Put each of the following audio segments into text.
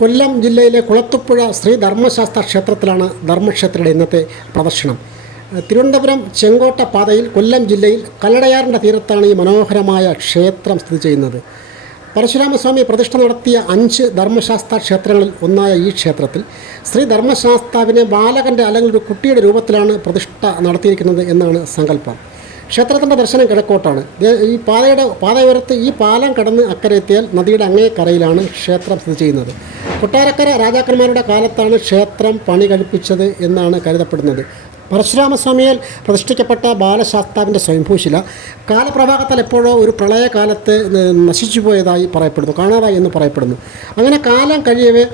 കൊല്ലം ജില്ലയിലെ കുളത്തുപ്പുഴ ശ്രീ ധർമ്മശാസ്ത്ര ക്ഷേത്രത്തിലാണ് ധർമ്മക്ഷേത്രയുടെ ഇന്നത്തെ പ്രദർശനം. തിരുവനന്തപുരം ചെങ്കോട്ട പാതയിൽ കൊല്ലം ജില്ലയിൽ കല്ലടയാറിൻ്റെ തീരത്താണ് ഈ മനോഹരമായ ക്ഷേത്രം സ്ഥിതി ചെയ്യുന്നത്. പരശുരാമസ്വാമി പ്രതിഷ്ഠ നടത്തിയ 5 ധർമ്മശാസ്ത്ര ക്ഷേത്രങ്ങളിൽ ഒന്നായ ഈ ക്ഷേത്രത്തിൽ ശ്രീ ധർമ്മശാസ്താവിനെ ബാലകൻ്റെ അല്ലെങ്കിൽ ഒരു കുട്ടിയുടെ രൂപത്തിലാണ് പ്രതിഷ്ഠ നടത്തിയിരിക്കുന്നത് എന്നാണ് സങ്കല്പം. ക്ഷേത്രത്തിൻ്റെ ദർശനം കിഴക്കോട്ടാണ്. ഈ പാതയോരത്ത് ഈ പാലം കടന്ന് അക്കരെ എത്തിയാൽ നദിയുടെ അങ്ങേ കരയിലാണ് ക്ഷേത്രം സ്ഥിതി ചെയ്യുന്നത്. കൊട്ടാരക്കര രാജാക്കന്മാരുടെ കാലത്താണ് ക്ഷേത്രം പണി കഴിപ്പിച്ചത് എന്നാണ് കരുതപ്പെടുന്നത്. പരശുരാമസ്വാമിയാൽ പ്രതിഷ്ഠിക്കപ്പെട്ട ബാലശാസ്താവിൻ്റെ സ്വയംഭൂശില കാലപ്രവാഹത്താൽ എപ്പോഴോ ഒരു പ്രളയകാലത്ത് നശിച്ചു പോയതായി പറയപ്പെടുന്നു, കാണാതായി എന്ന് പറയപ്പെടുന്നു. അങ്ങനെ കാലം കഴിയവേ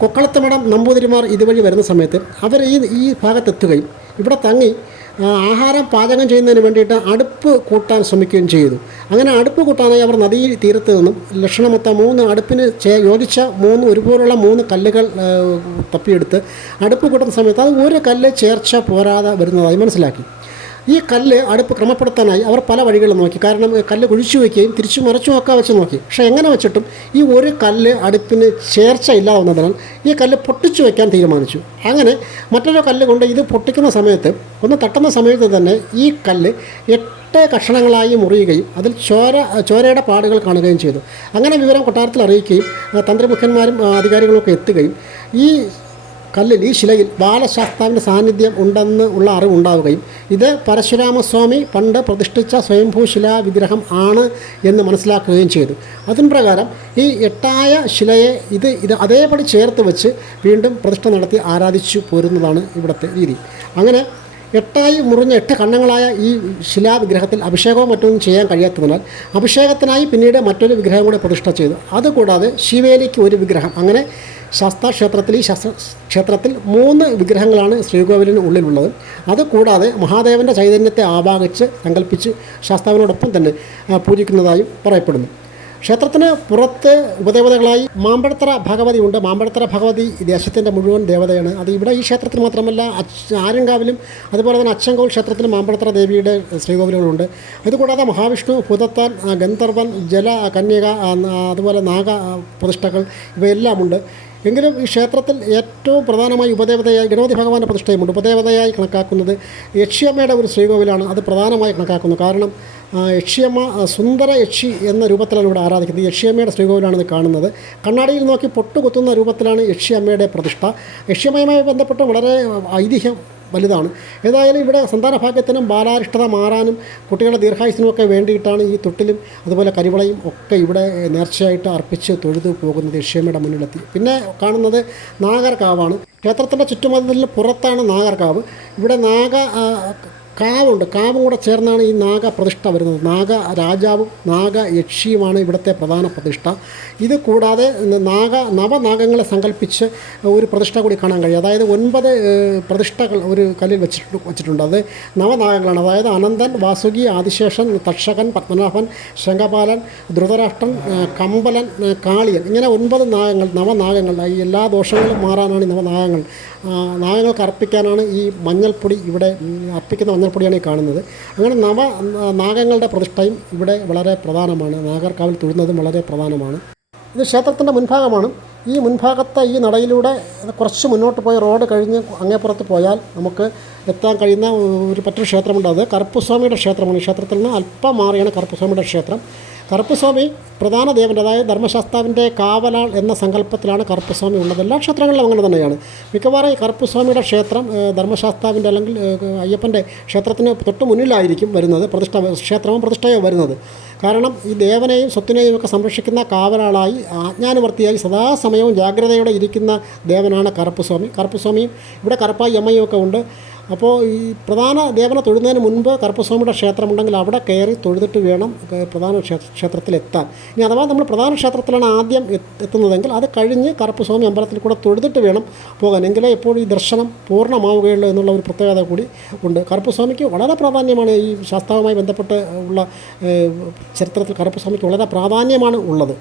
കൊക്കളത്തുമഠം നമ്പൂതിരിമാർ ഇതുവഴി വരുന്ന സമയത്ത് അവർ ഈ ഭാഗത്തെത്തുകയും ഇവിടെ തങ്ങി ആഹാരം പാചകം ചെയ്യുന്നതിന് വേണ്ടിയിട്ട് അടുപ്പ് കൂട്ടാൻ ശ്രമിക്കുകയും ചെയ്തു. അങ്ങനെ അടുപ്പ് കൂട്ടാനായി അവർ നദീ തീരത്ത് നിന്നും ലക്ഷണമൊത്ത 3 അടുപ്പിന് യോജിച്ച 3 ഒരുപോലുള്ള 3 കല്ലുകൾ തപ്പിയെടുത്ത് അടുപ്പ് കൂട്ടുന്ന സമയത്ത് അത് ഒരു കല്ല് ചേർച്ച പോരാതെ വരുന്നതായി മനസ്സിലാക്കി. ഈ കല്ല് അടുപ്പ് ക്രമപ്പെടുത്താനായി അവർ പല വഴികളും നോക്കി. കാരണം കല്ല് കുഴിച്ചു വയ്ക്കുകയും തിരിച്ചു മറിച്ചും ഒക്കെ വെച്ച് നോക്കി. പക്ഷേ എങ്ങനെ വെച്ചിട്ടും ഈ ഒരു കല്ല് അടുപ്പിന് ചേർച്ച ഇല്ലാവുന്നതിനാൽ ഈ കല്ല് പൊട്ടിച്ചു വയ്ക്കാൻ തീരുമാനിച്ചു. അങ്ങനെ മറ്റൊരു കല്ല് കൊണ്ട് ഇത് പൊട്ടിക്കുന്ന സമയത്ത് ഒന്ന് തട്ടുന്ന സമയത്ത് തന്നെ ഈ കല്ല് 8 കഷണങ്ങളായി മുറിയുകയും അതിൽ ചോരയുടെ പാടുകൾ കാണുകയും ചെയ്തു. അങ്ങനെ വിവരം കൊട്ടാരത്തിൽ അറിയിക്കുകയും തന്ത്രിമുഖന്മാരും അധികാരികളൊക്കെ എത്തുകയും ഈ കല്ലിൽ, ഈ ശിലയിൽ ബാലശാസ്താവിൻ്റെ സാന്നിധ്യം ഉണ്ടെന്ന് ഉള്ള അറിവുണ്ടാവുകയും ഇത് പരശുരാമസ്വാമി പണ്ട് പ്രതിഷ്ഠിച്ച സ്വയംഭൂശിലാ വിഗ്രഹം ആണ് എന്ന് മനസ്സിലാക്കുകയും ചെയ്തു. അതിന് പ്രകാരം ഈ 8ആയ ശിലയെ ഇത് അതേപടി ചേർത്ത് വെച്ച് വീണ്ടും പ്രതിഷ്ഠ നടത്തി ആരാധിച്ചു പോരുന്നതാണ് ഇവിടുത്തെ രീതി. അങ്ങനെ 8ആയി മുറിഞ്ഞ 8 കണ്ണങ്ങളായ ഈ ശിലാവിഗ്രഹത്തിൽ അഭിഷേകവും മറ്റൊന്നും ചെയ്യാൻ കഴിയാത്തതിനാൽ അഭിഷേകത്തിനായി പിന്നീട് മറ്റൊരു വിഗ്രഹം കൂടെ പ്രതിഷ്ഠ ചെയ്തു. അതുകൂടാതെ ശിവേലിക്ക് ഒരു വിഗ്രഹം. അങ്ങനെ ശാസ്താക്ഷേത്രത്തിൽ ഈ ക്ഷേത്രത്തിൽ 3 വിഗ്രഹങ്ങളാണ് ശ്രീകോവിലിന് ഉള്ളിലുള്ളത്. അതുകൂടാതെ മഹാദേവൻ്റെ ചൈതന്യത്തെ ആവാഹിച്ച് സങ്കല്പിച്ച് ശാസ്താവിനോടൊപ്പം തന്നെ പൂജിക്കുന്നതായും പറയപ്പെടുന്നു. ക്ഷേത്രത്തിന് പുറത്ത് ഉപദേവതകളായി മാമ്പഴത്തറ ഭഗവതി ഉണ്ട്. മാമ്പഴത്തറ ഭഗവതി ദേശത്തിൻ്റെ മുഴുവൻ ദേവതയാണ്. അത് ഇവിടെ ഈ ക്ഷേത്രത്തിൽ മാത്രമല്ല ആര്യങ്കാവിലും അതുപോലെ തന്നെ അച്ചൻകോവിൽ ക്ഷേത്രത്തിലും മാമ്പഴത്തറ ദേവിയുടെ ശ്രീകോവിലുകളുണ്ട്. അതുകൂടാതെ മഹാവിഷ്ണു, ഭൂതത്താൻ, ഗന്ധർവൻ, ജല കന്യക, അതുപോലെ നാഗ പ്രതിഷ്ഠകൾ ഇവയെല്ലാമുണ്ട്. എങ്കിലും ഈ ക്ഷേത്രത്തിൽ ഏറ്റവും പ്രധാനമായി ഉപദേവതയായി ഗണപതി ഭഗവാന്റെ പ്രതിഷ്ഠയുമുണ്ട്. ഉപദേവതയായി കണക്കാക്കുന്നത് യക്ഷിയമ്മയുടെ ഒരു ശ്രീകോവിലാണ്. അത് പ്രധാനമായി കണക്കാക്കുന്നു. കാരണം യക്ഷിയമ്മ സുന്ദര യക്ഷി എന്ന രൂപത്തിലാണ് ഇവിടെ ആരാധിക്കുന്നത്. യക്ഷിയമ്മയുടെ ശ്രീകോവിലാണിത് കാണുന്നത്. കണ്ണാടിയിൽ നോക്കി പൊട്ടുകുത്തുന്ന രൂപത്തിലാണ് യക്ഷിയമ്മയുടെ പ്രതിഷ്ഠ. യക്ഷിയമ്മയുമായി ബന്ധപ്പെട്ട് വളരെ ഐതിഹ്യം വലുതാണ്. ഏതായാലും ഇവിടെ സന്താനഭാഗ്യത്തിനും ബാലാരിഷ്ടത മാറാനും കുട്ടികളുടെ ദീർഘായുസിനുമൊക്കെ വേണ്ടിയിട്ടാണ് ഈ തൊട്ടിലും അതുപോലെ കരിവളയും ഒക്കെ ഇവിടെ നേർച്ചയായിട്ട് അർപ്പിച്ച് തൊഴുതു പോകുന്നത് യക്ഷിയമ്മയുടെ മുന്നിലെത്തി. പിന്നെ കാണുന്നത് നാഗർകാവാണ്. ക്ഷേത്രത്തിൻ്റെ ചുറ്റുമതിലിന് പുറത്താണ് നാഗർകാവ്. ഇവിടെ കാവുണ്ട്. കാവും കൂടെ ചേർന്നാണ് ഈ നാഗ പ്രതിഷ്ഠ വരുന്നത്. നാഗ രാജാവും നാഗ യക്ഷിയുമാണ് ഇവിടുത്തെ പ്രധാന പ്രതിഷ്ഠ. ഇത് കൂടാതെ നവനാഗങ്ങളെ സങ്കല്പിച്ച് ഒരു പ്രതിഷ്ഠ കൂടി കാണാൻ കഴിയും. അതായത് 9 പ്രതിഷ്ഠകൾ ഒരു കല്ലിൽ വെച്ചിട്ടുണ്ട്. അത് നവനാഗങ്ങളാണ്. അതായത് അനന്തൻ, വാസുകി, ആദിശേഷൻ, തക്ഷകൻ, പത്മനാഭൻ, ശംഖപാലൻ, ധൃതരാഷ്ട്രൻ, കമ്പലൻ, കാളിയൻ, ഇങ്ങനെ 9 നവനാഗങ്ങൾ. ഈ എല്ലാ ദോഷങ്ങളും മാറാനാണ് ഈ നവനാഗങ്ങൾ. നാഗങ്ങൾക്ക് അർപ്പിക്കാനാണ് ഈ മഞ്ഞൾപ്പൊടി ഇവിടെ അർപ്പിക്കുന്ന മഞ്ഞൾപ്പൊടിയാണ് ഈ കാണുന്നത്. അങ്ങനെ നാഗങ്ങളുടെ പ്രതിഷ്ഠയും ഇവിടെ വളരെ പ്രധാനമാണ്. നാഗർകാവിൽ തൊഴുന്നതും വളരെ പ്രധാനമാണ്. ഇത് ക്ഷേത്രത്തിൻ്റെ മുൻഭാഗമാണ്. ഈ മുൻഭാഗത്തെ ഈ നടയിലൂടെ കുറച്ച് മുന്നോട്ട് പോയി റോഡ് കഴിഞ്ഞ് അങ്ങേപ്പുറത്ത് പോയാൽ നമുക്ക് എത്താൻ കഴിയുന്ന മറ്റൊരു ക്ഷേത്രമുണ്ട്. അത് കറുപ്പുസ്വാമിയുടെ ക്ഷേത്രമാണ്. ഈ ക്ഷേത്രത്തിൽ നിന്ന് അല്പം മാറിയാണ് കറുപ്പുസ്വാമിയുടെ ക്ഷേത്രം. കറുപ്പുസ്വാമി പ്രധാന ദേവൻ്റെ, അതായത് ധർമ്മശാസ്താവിൻ്റെ കാവലാൾ എന്ന സങ്കല്പത്തിലാണ് കറുപ്പുസ്വാമി ഉള്ളത്. എല്ലാ ക്ഷേത്രങ്ങളിലും അങ്ങനെ തന്നെയാണ്. മിക്കവാറും ഈ കറുപ്പുസ്വാമിയുടെ ക്ഷേത്രം ധർമ്മശാസ്താവിൻ്റെ അല്ലെങ്കിൽ അയ്യപ്പൻ്റെ ക്ഷേത്രത്തിന് തൊട്ട് മുന്നിലായിരിക്കും വരുന്നത്. ക്ഷേത്രവും പ്രതിഷ്ഠയോ വരുന്നത്. കാരണം ഈ ദേവനെയും സ്വത്തിനെയും ഒക്കെ സംരക്ഷിക്കുന്ന കാവലാളായി ആജ്ഞാനുവർത്തിയായി സദാസമയവും ജാഗ്രതയോടെ ഇരിക്കുന്ന ദേവനാണ് കറുപ്പുസ്വാമി. കറുപ്പുസ്വാമിയും ഇവിടെ കറുപ്പായി അമ്മയും ഒക്കെ ഉണ്ട്. അപ്പോൾ ഈ പ്രധാന ദേവനെ തൊഴുന്നതിന് മുൻപ് കറുപ്പുസ്വാമിയുടെ ക്ഷേത്രമുണ്ടെങ്കിൽ അവിടെ കയറി തൊഴുതിട്ട് വേണം പ്രധാന ക്ഷേത്രത്തിലെത്താൻ. ഇനി അഥവാ നമ്മൾ പ്രധാന ക്ഷേത്രത്തിലാണ് ആദ്യം എത്തുന്നതെങ്കിൽ അത് കഴിഞ്ഞ് കറുപ്പുസ്വാമി അമ്പലത്തിൽ കൂടെ തൊഴുതിട്ട് വേണം പോകാൻ. എങ്കിലേ എപ്പോഴും ഈ ദർശനം പൂർണ്ണമാവുകയുള്ളൂ എന്നുള്ള ഒരു പ്രത്യേകത കൂടി ഉണ്ട്. കറുപ്പുസ്വാമിക്ക് വളരെ പ്രാധാന്യമാണ് ഈ ശാസ്താവുമായി ബന്ധപ്പെട്ട് ഉള്ള ചരിത്രത്തിൽ. കറുപ്പുസ്വാമിക്ക് വളരെ പ്രാധാന്യമാണ് ഉള്ളത്.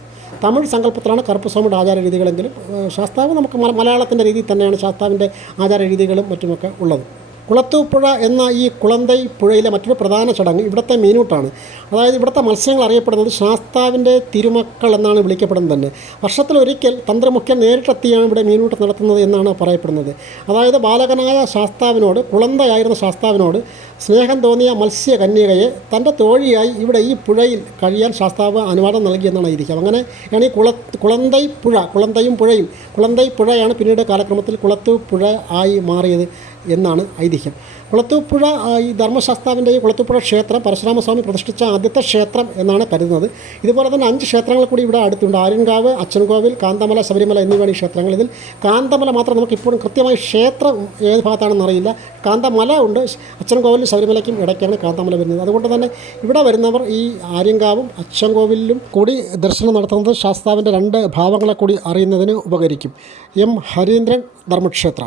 തമിഴ് സങ്കല്പത്തിലാണ് കറുപ്പുസ്വാമിയുടെ ആചാരരീതികളെങ്കിലും ശാസ്താവ് നമുക്ക് മലയാളത്തിൻ്റെ രീതിയിൽ തന്നെയാണ് ശാസ്താവിൻ്റെ ആചാരരീതികളും മറ്റുമൊക്കെ ഉള്ളത്. കുളത്തൂപ്പുഴ എന്ന ഈ കുളന്തൈ പുഴയിലെ മറ്റൊരു പ്രധാന ചടങ്ങ് ഇവിടുത്തെ മീനൂട്ടാണ്. അതായത് ഇവിടുത്തെ മത്സ്യങ്ങൾ അറിയപ്പെടുന്നത് ശാസ്താവിൻ്റെ തിരുമക്കൾ എന്നാണ് വിളിക്കപ്പെടുന്നത് തന്നെ. വർഷത്തിലൊരിക്കൽ തന്ത്രമുഖ്യൻ നേരിട്ടെത്തിയാണ് ഇവിടെ മീനൂട്ട് നടത്തുന്നത് എന്നാണ് പറയപ്പെടുന്നത്. അതായത് ബാലകനായ ശാസ്താവിനോട്, കുളന്തയായിരുന്ന ശാസ്താവിനോട് സ്നേഹം തോന്നിയ മത്സ്യകന്യകയെ തൻ്റെ തോഴിയായി ഇവിടെ ഈ പുഴയിൽ കഴിയാൻ ശാസ്താവ് അനുവാദം നൽകിയെന്നാണ് ഐതിഹ്യം. അങ്ങനെയാണ് ഈ കുളന്തൈ പുഴ, കുളന്തയും പുഴയും, കുളന്തൈ പുഴയാണ് പിന്നീട് കാലക്രമത്തിൽ കുളത്തൂപ്പുഴ ആയി മാറിയത് എന്നാണ് ഐതിഹ്യം. കുളത്തൂപ്പുഴ ഈ ധർമ്മശാസ്താവിൻ്റെ ഈ കുളത്തൂപ്പുഴ ക്ഷേത്രം പരശുരാമസ്വാമി പ്രതിഷ്ഠിച്ച ആദ്യത്തെ ക്ഷേത്രം എന്നാണ് കരുതുന്നത്. ഇതുപോലെ തന്നെ 5 ക്ഷേത്രങ്ങൾ കൂടി ഇവിടെ അടുത്തുണ്ട്. ആര്യൻകാവ്, അച്ചൻകോവിൽ, കാന്തമല, ശബരിമല എന്നിവയാണ് ഈ ക്ഷേത്രങ്ങൾ. ഇതിൽ കാന്തമല മാത്രം നമുക്കിപ്പോഴും കൃത്യമായി ക്ഷേത്രം ഏത് ഭാഗത്താണെന്ന് അറിയില്ല. കാന്തമല ഉണ്ട്, അച്ചൻകോവിലും ശബരിമലയ്ക്കും ഇടയ്ക്കാണ് കാന്തമല വരുന്നത്. അതുകൊണ്ട് തന്നെ ഇവിടെ വരുന്നവർ ഈ ആര്യൻകാവും അച്ചൻകോവിലും കൂടി ദർശനം നടത്തുന്നത് ശാസ്താവിൻ്റെ 2 ഭാവങ്ങളെ കൂടി അറിയുന്നതിന് ഉപകരിക്കും. എം ഹരീന്ദ്രൻ, ധർമ്മക്ഷേത്ര.